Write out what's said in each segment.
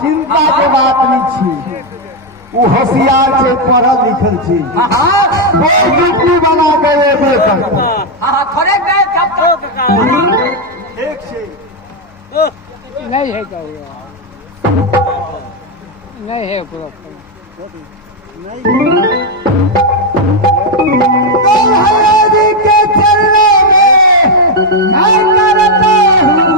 चिंता के बात नहीं छी, वो होशियार से पढ़ल लिखल छी, जुटी बना के ये थोड़े गए एक से नहीं है क्या नहीं है पूरा के चलने में मैं करता हूँ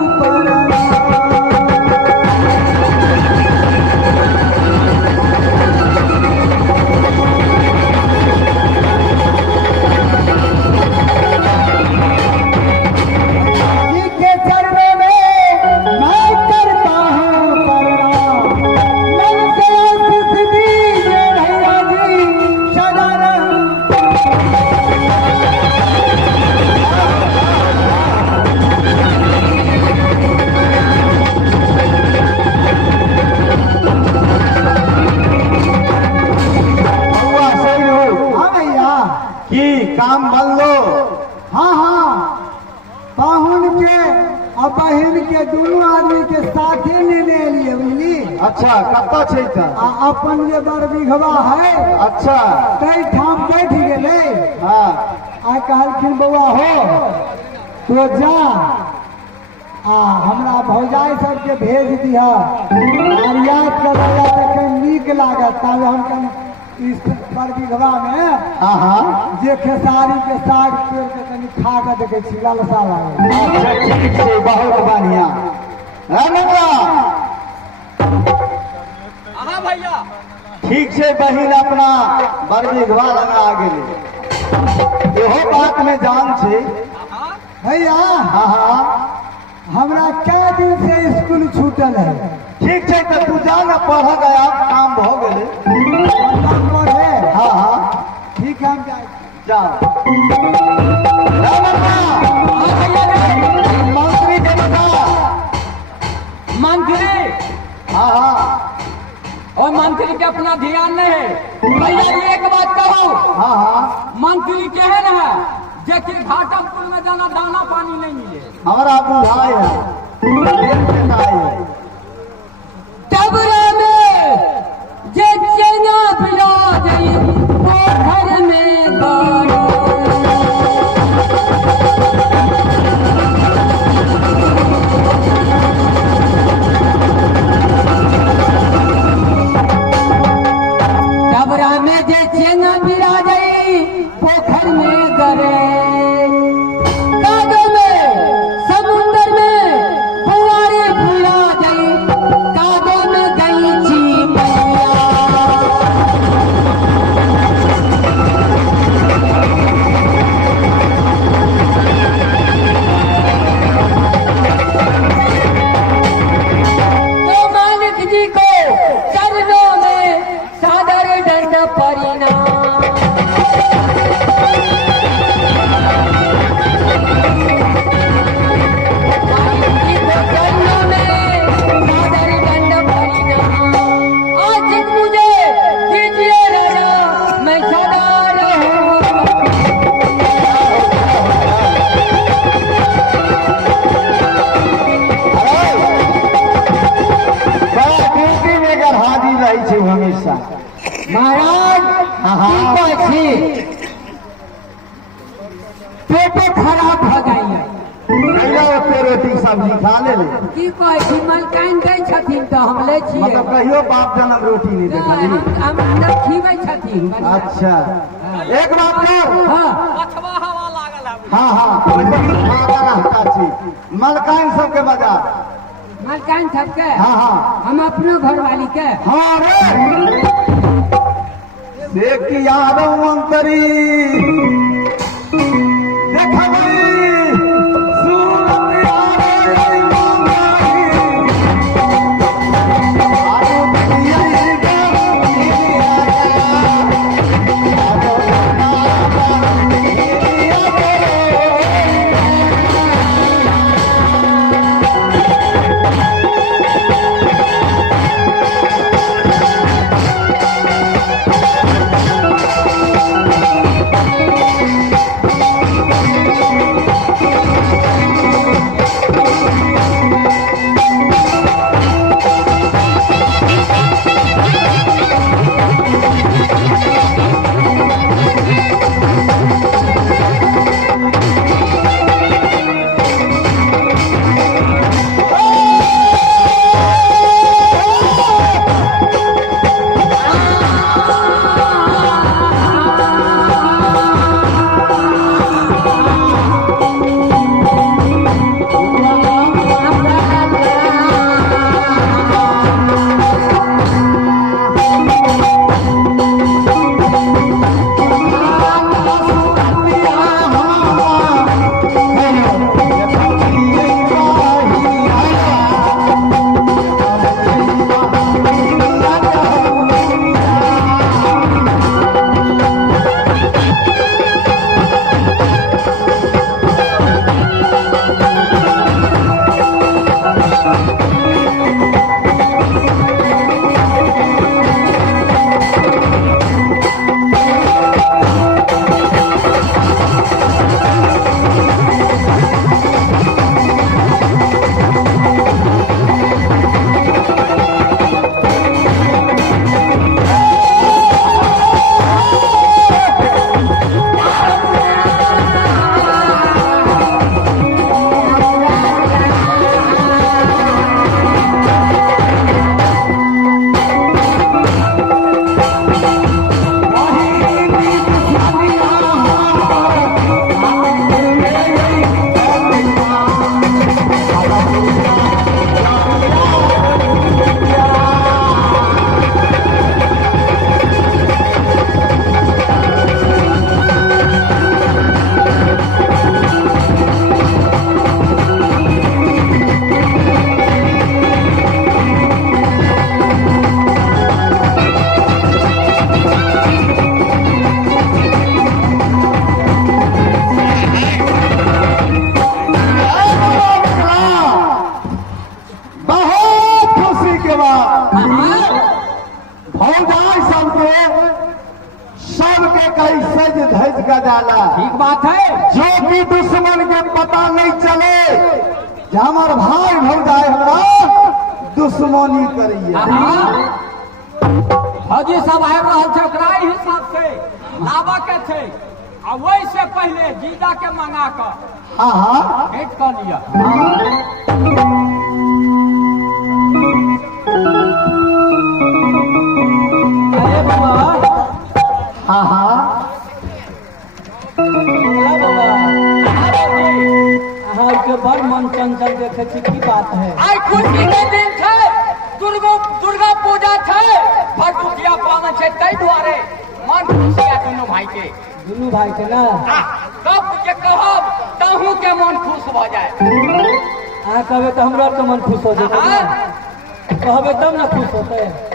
काम बन लो। हाँ हाँ, पाहुन के और बहन के दोनों आदमी के साथे लेने लिए बुझली। अच्छा कत्ता छै अपन जे बड़ बिघवा है। अच्छा कई ठाम बैठ गेले। हाँ आ कहलखिन बउआ हो तो जा हमरा भौजाई सबके भेज दिया और याद करला तखन नीक लागत तब हम इस बड़ बिघवा में जे खेसारी के साग पेड़ के तनी खा के देखे छी लालसा लागे। अच्छा ठीक छै, बहुत बढ़िया है मंगला। हाँ भैया ठीक छै, बहिन अपना बड़ बिघवा लगा आ गेले। एहो बात में जान छै भैया। हाँ हमरा क्या दिन से स्कूल छूटल है। ठीक छै तो तू जा ना, पढ़ गया काम भ गेले। हाँ हाँ ठीक है हम जाओ। मंत्री के बता मंत्री। हाँ हाँ और मंत्री के अपना ध्यान नहीं है भैया। एक बात कहो। हाँ हाँ मंत्री केहन है जेकि घाटमपुर में जाना दाना पानी नहीं मिले। हमारा बुझाई है टबरा में जे चेना पिला जाई पोखर में गाना। टबरा में जे चेना पिला जाई पोखर में गरे। कादो में समुंदर में फुआरे फुला रही छी हमेशा। महाराज की कहै छी पेटे खराब भ जाइए कहिया ओते रोटी सब्जी खा ले की कहै छी मलकाइन दै छथिन तऽ हम लै छियै मतलब कहियो बाप जनम रोटी नहीं देखली। हम न खीबै छथिन। अच्छा एक बात कर। हाँ अथवा हवा लागल है। हाँ हाँ रहता छी मलकाइन सबके बजा। मलकाइन सबके हाँ हाँ हम अपनो घरवाली के हाँ रे देख यादव मंत्री देखबई ठीक बात है जो भी दुश्मन के पता नहीं चले कि हमार भाई भौजाई हमरा दुश्मनी करिए। फौजी सब आबि रहल छै ओकरा हिसाब से लाबा के छै आ वही से पहले जीजा के मंगा कर हाँ हाँ भेंट कर लिया। अरे बाबा हाँ हाँ अहाँ के बड़ मन चंचल देखे छी की बात है। आई खुशी के दिन छै दुर्गा पूजा छै भरदुतिया पावन छै ताहि दुआरे मन खुशी है दोनों भाई के ना सब जे कहब तहू के मन खुश भ जाए। अहाँ कहबे तो हमरा तो मन खुश हो जाए कहबे तब ना खुश होते।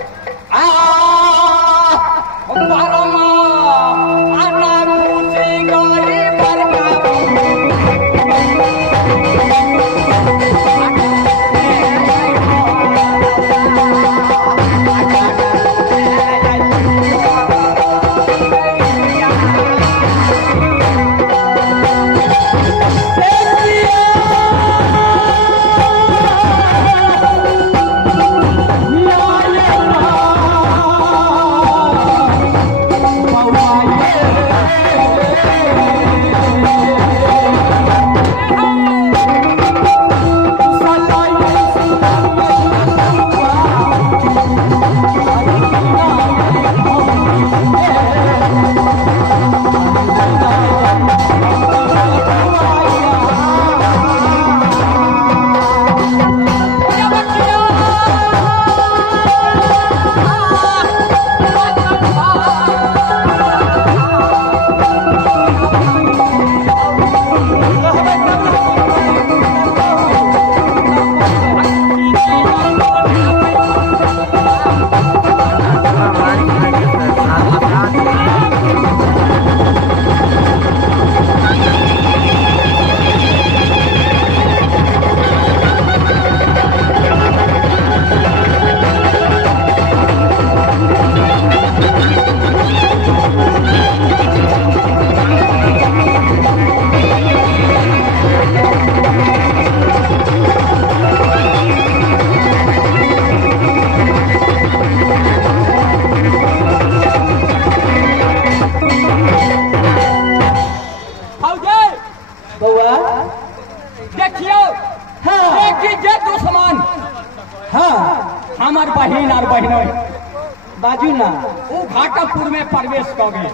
बाजू ना। वो घाटमपुर में प्रवेश कर गए।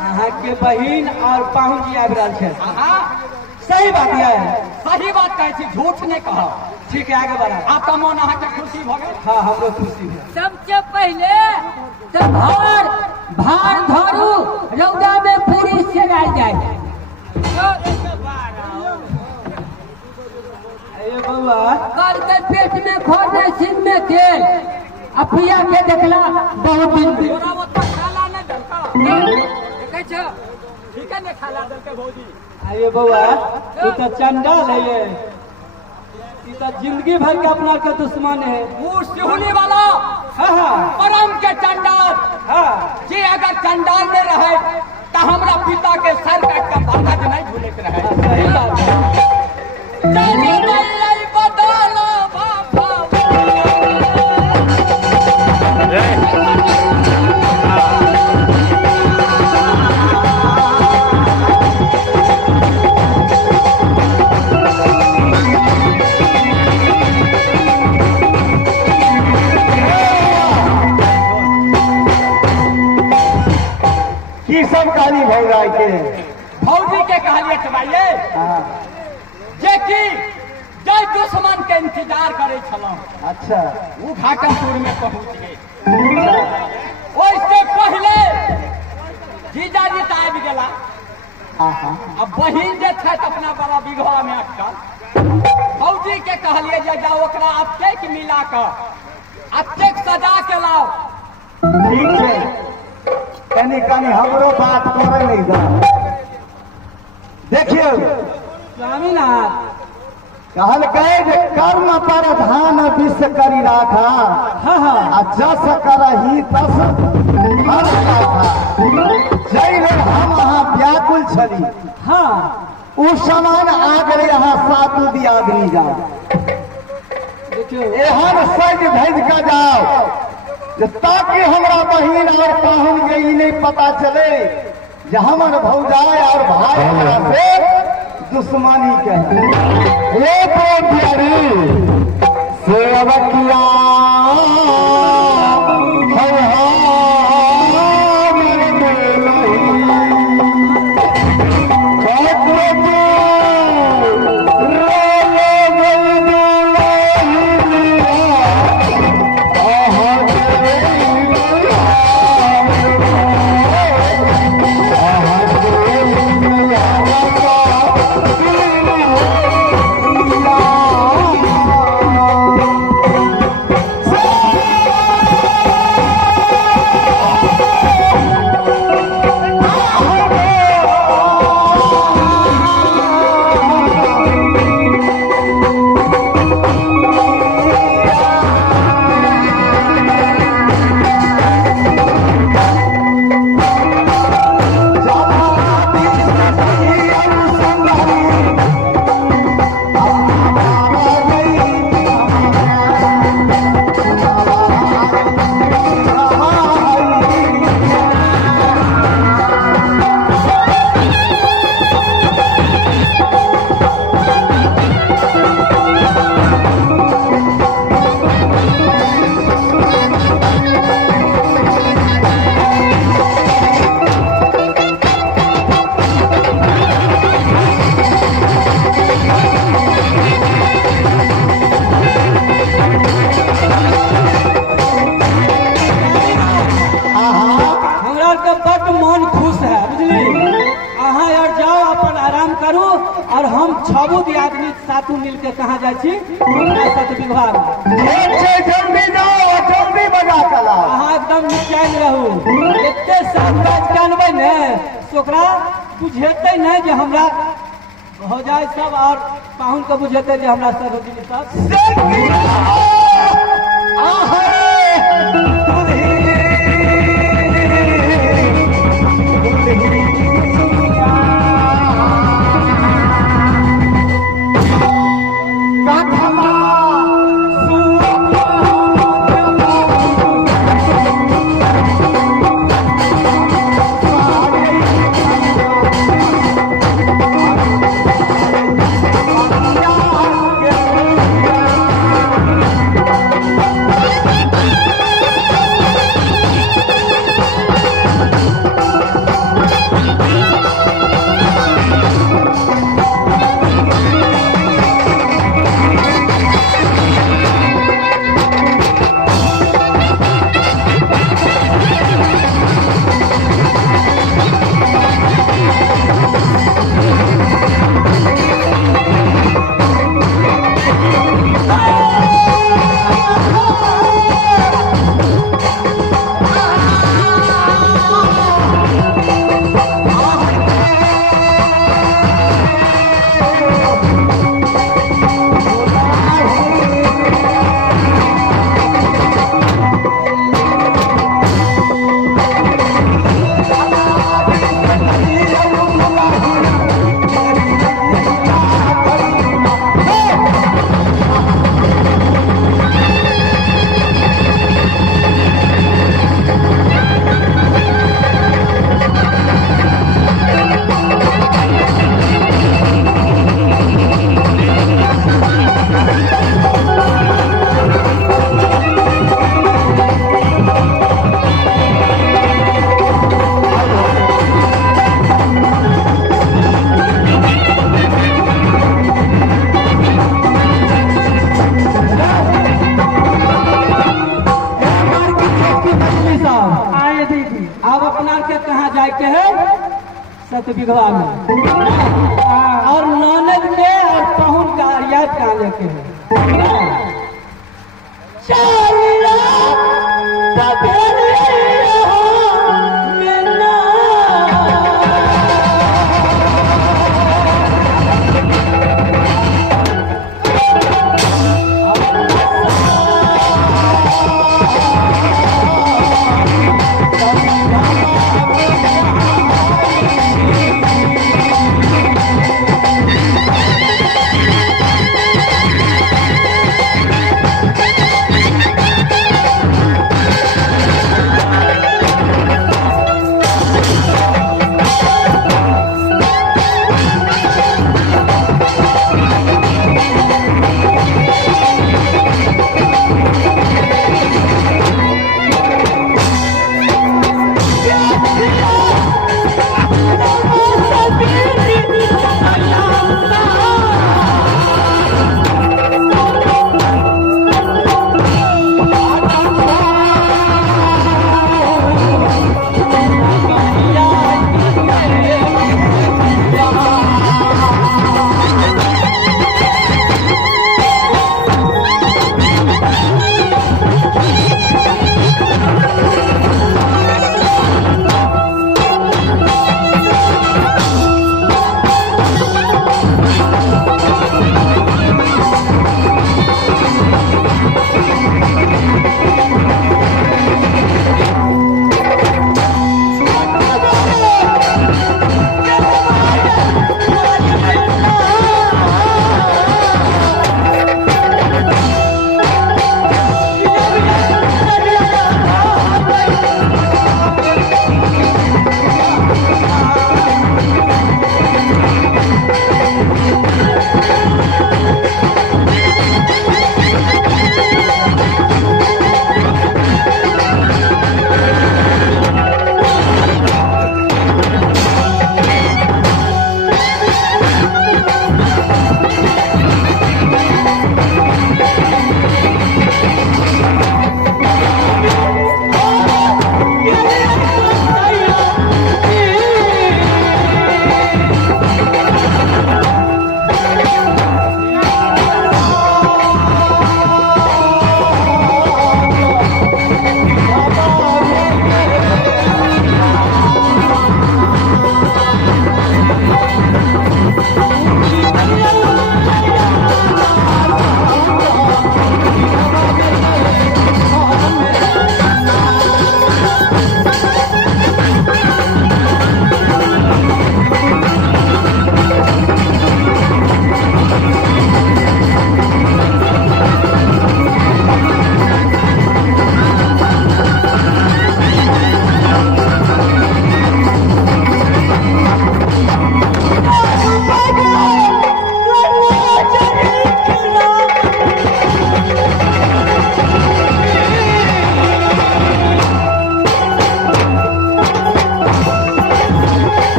अहाँ के बहिन और पाहुन जी आबि रहल छै। हाँ सही बात है। सही बात कहै छी, झूठ नहीं कहा। ठीक है, आगे बढ़ा। आपका मन अहाँ के खुशी भ गेल। हाँ, हमरो खुशी है। सबसे पहले तो भार धरू रौदा में पूरी से रह जाए। अरे बउआ, कल के पेट में खोदे सिर में तेल अपिया के देखला बहुत दिन में। तोरा ओतना खाला नहीं दलका। देखै छ ठीक है ने खाला दलके भौजी। अरे बउआ, तू तो चंडाल है ये। तू तो जिंदगी भर के अपना के दुश्मन है। वो सिहुली वाला हाँ हाँ परम के चंडाल। हाँ। जे अगर चंडाल में रहे तो हमरा पिता के सर काट के भगत नहीं भूले के रहे। सही बात है। चली गई बदला बाबा। की सब कहानी भौजाई के? भौजी के कहलिए चबाइए हाँ। जे कि जय दुश्मन के इंतजार करे छलौ। अच्छा। वो घाटमपुर में पहुंच गए। ओइसे पहले जीजाजी तो आबि गेला। हाँ हाँ। अब बहिन जे छथि अपना बड़ा विघवा में अटकल। भौजी के कहलिए जे जाओ ओकरा अत्तेक मिला कर अत्तेक सजा के लाओ। ठीक है, कनी कनी हमरो बात करे नहीं जा। देखियो स्वामीनाथ कहल गए जे कर्म पर ध्यान विष करी राखा। हाँ हाँ। आ जस करही तस फल राखा। जय रे हम अहाँ व्याकुल छली। हाँ। उस समान आगरे यहाँ सातु दिया दी जा। एहन सज भेज कर जाओ जे ताकि हमरा बहिन और पाहुन के ई नहीं पता चले जे हमर भौजाई और भाई हमरा से दुश्मनी कहे। हे प्यारी सेवकिया सातु मिल के कहाँ जाए छी? विभाग जल्दी जाओ, जल्दी बजा चला। अहाँ एकदम निचान रहू। एते साथ जानबे ने ओकरा बुझेते नहीं जे हमरा हो जाए सब और पाहुन के बुझेते जे हमरा सब सब कह के कहाँ जाए के है सत विघवा में और ननद के और पहुन का रियायत कहाँ लेके है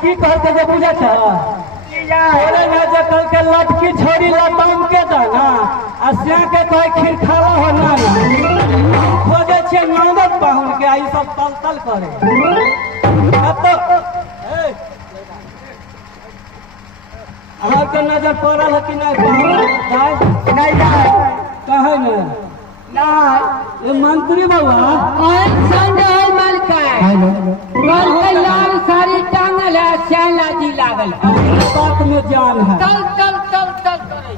की कहते जे बुझे छ बोले ना जे कल के लटकी छोड़ी लता अस्या के कोई खीर खाला हो ना खोजे छे नौबत पाहुन के आई सब तल तल करे अब तो हमार के नजर पड़ल है कि नहीं पाहुन जाए नहीं जाए कहे न नहीं ये मंत्री बाबा और संजय मलका लाल साड़ी टांगल है श्याला जी लागल बात में जान है तल तल तल तल करे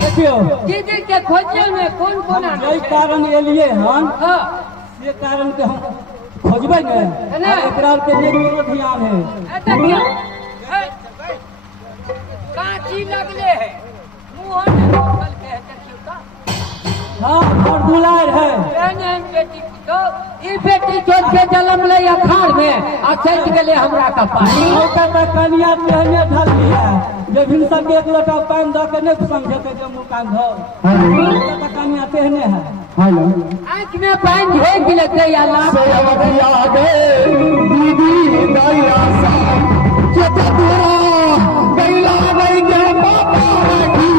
देखियो दीदी के खोजे में कौन कौन यही कारण एलिए हम हाँ ये कारण के हम खोजबे ने एकरा के नहीं ध्यान है देखियो कांची लगले है मुंह में बोतल के है देखियो का हाँ और दुलार है कहने बेटी तो ई बेटी छोड़ के जन्म ले अखाड़ में आ चल गेले हमरा का पानी औका त कनिया तेहने ढल लिया जे भिन सब एक लोटा पानी द के नहीं समझते जे मुंह कान धो औका त कनिया तेहने है हेलो आंख में पानी भेज लगते या लाभ से अवधिया दे दीदी गैया सा चचा तेरा गैला गई के बाबा की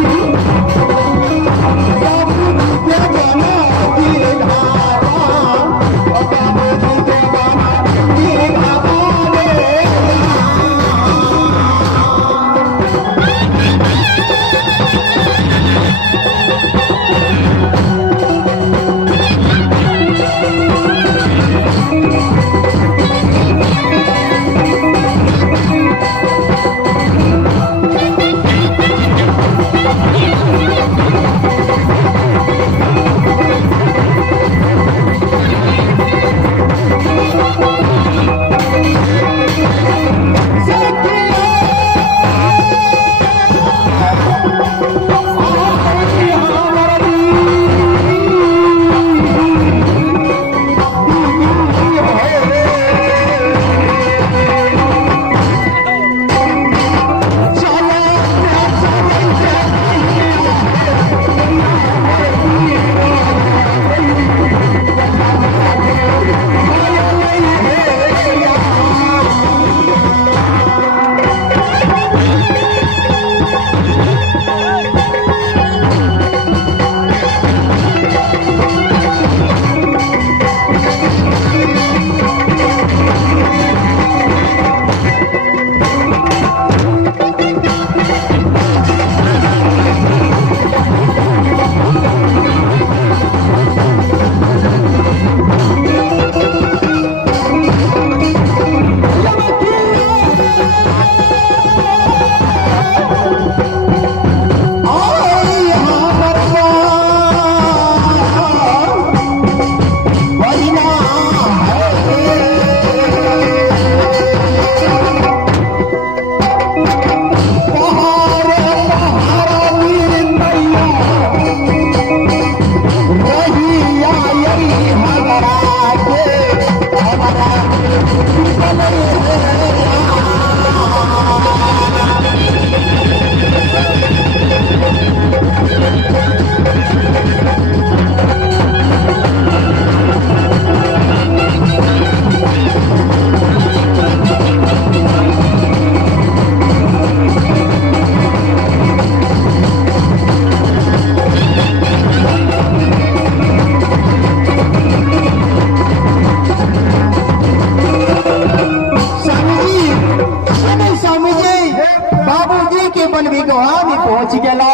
पहुंच गेला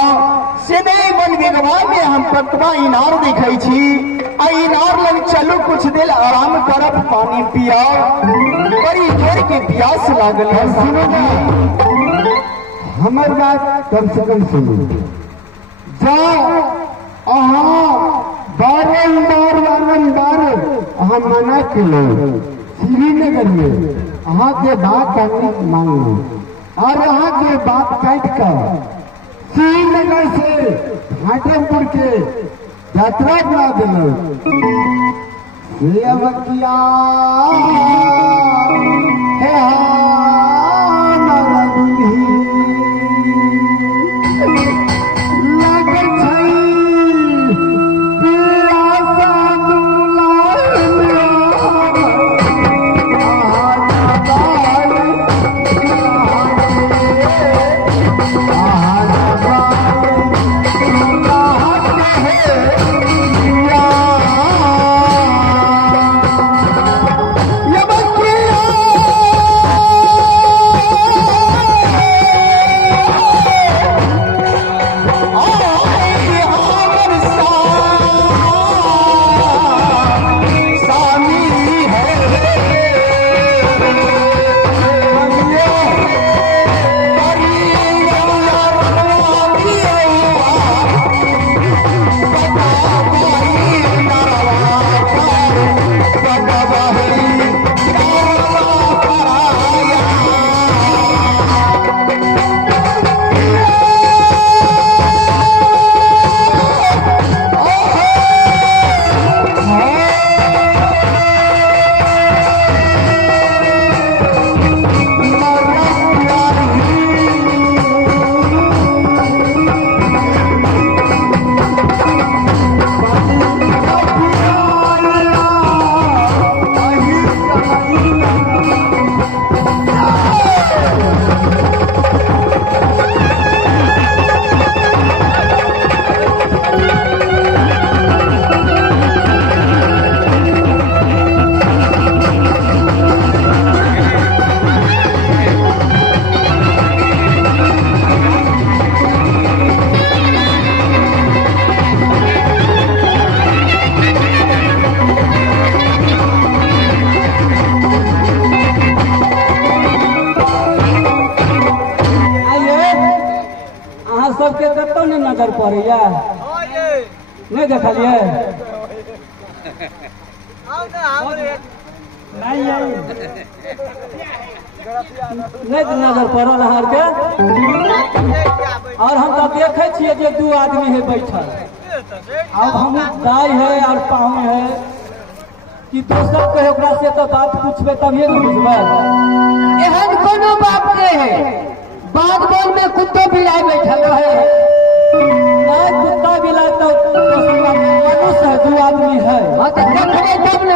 से नहीं बन विगवा में हम पतवा इनार दिखाई छी आ इनार लग चलो कुछ देर आराम करब पानी पिया बड़ी जोर के प्यास लागल है सुनो ना हमर बात कम से कम सुनो जाओ बारंबार अहाँ मना किलो श्रीनगर में अहाँ के बात मांगो और अहाँ के बात काट कर श्रीनगर से घाटमपुर के यात्रा बना दिलो सेवकिया हे हमारा दुल्ही लागल छै पियासा दुलार सबके कतौ नहीं नजर पड़ैया नहीं देखलिए नहीं नजर पड़ल अहाँ के और हम तो देखे छियै जे दू आदमी है बैठल अब हम दाई है और पाहुन है कि दोसर कहे ओकरा से तो बात पूछबे तभिए न बुझबै एहन कोनो बात नहीं है बात बोल में कुत्तो बिलाई बैठल है नहीं कुत्ता बिलाई तो मनुष्य है दू आदमी है हाँ तो देखने तब न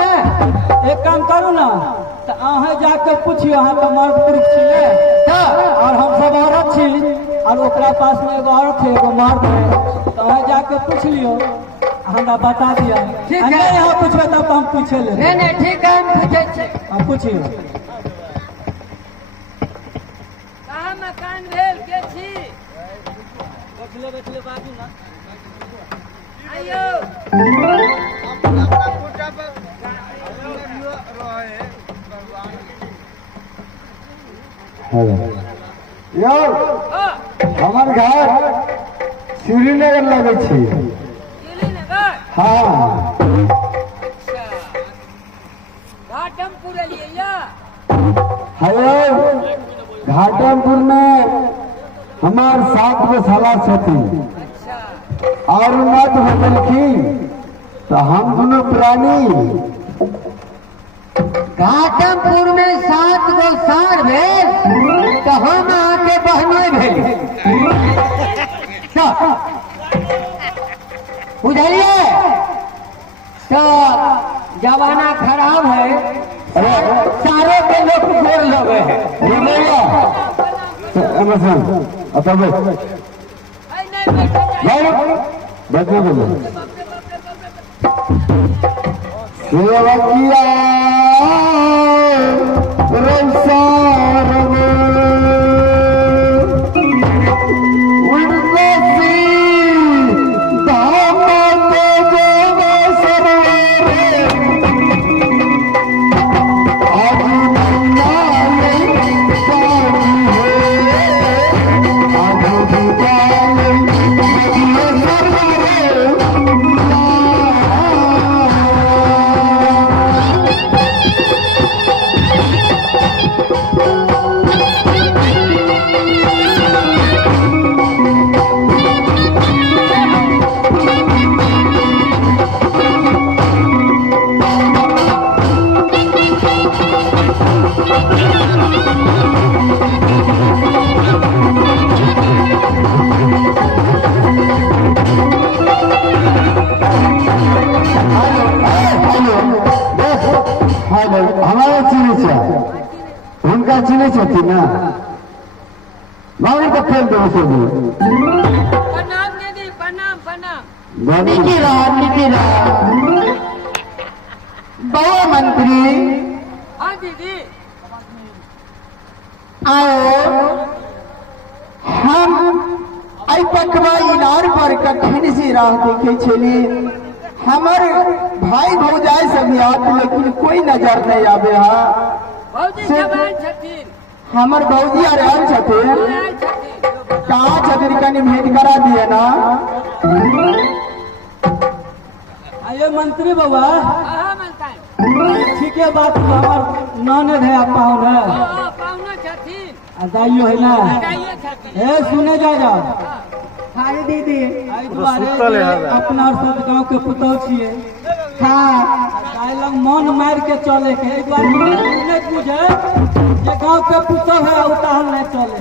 एक काम करू ना तो अहाँ जाके पूछिए अहाँ तो मर्द पुरुष छियै और हम सब औरत छी और ओकरा पास में एगो औरत है एगो मर्द है तो अहाँ जाके पूछ लियो हमरा बता दिया ठीक है। नहीं यहाँ पूछबे तब तो हम पूछे ले नहीं ठीक है हम पूछे छे आप पूछिए कहाँ मकान भेल के छी बैठले बाजू ना आइयो यौ हमार घर श्रीनगर लगे छी श्रीनगर हाँ अच्छा घाटमपुर एलिए या हेलो घाटमपुर में हमार 7 गो साला छथिन अच्छा और मत बदलखिन तो हम दोनों प्राणी घाटमपुर में 7 गो सार भेल तो हम आके बहने भेल बुझलिए तो जमाना खराब है सारे के लोग जोड़ लगे हैं बैठने बोलो सेवकिया रौसार हमारे चिन्ह छै हुनका चिन्ह छथिन ना बाबरी के फेल देबो सब प्रणाम दीदी प्रणाम प्रणाम नीति रहा बहु मंत्री हाँ दीदी आओ हम आई पटवा इनार पर कखन से राह देखे छली हमर भाई भौजाई सब याद लेकिन कोई नजर नहीं आवे हा भौजी जवान छथिन हमर भौजी आर आयल छथिन आयल छथिन कहाँ छथिन कनी भेंट करा दिए ना आइए मंत्री बाबा हाँ मनता है ठीक है बात हमार ननद है आप पाहुन है पाहुना छथिन दाइयो है ना जाइए छथिन ए सुने जा हाय दीदी आई दुआरे अपना सब गांव के पुतौह छिए हाँ आइ लग मन मार के चले के एक बार नहीं बुझे जे गांव के पुतौह है उतार नहीं चले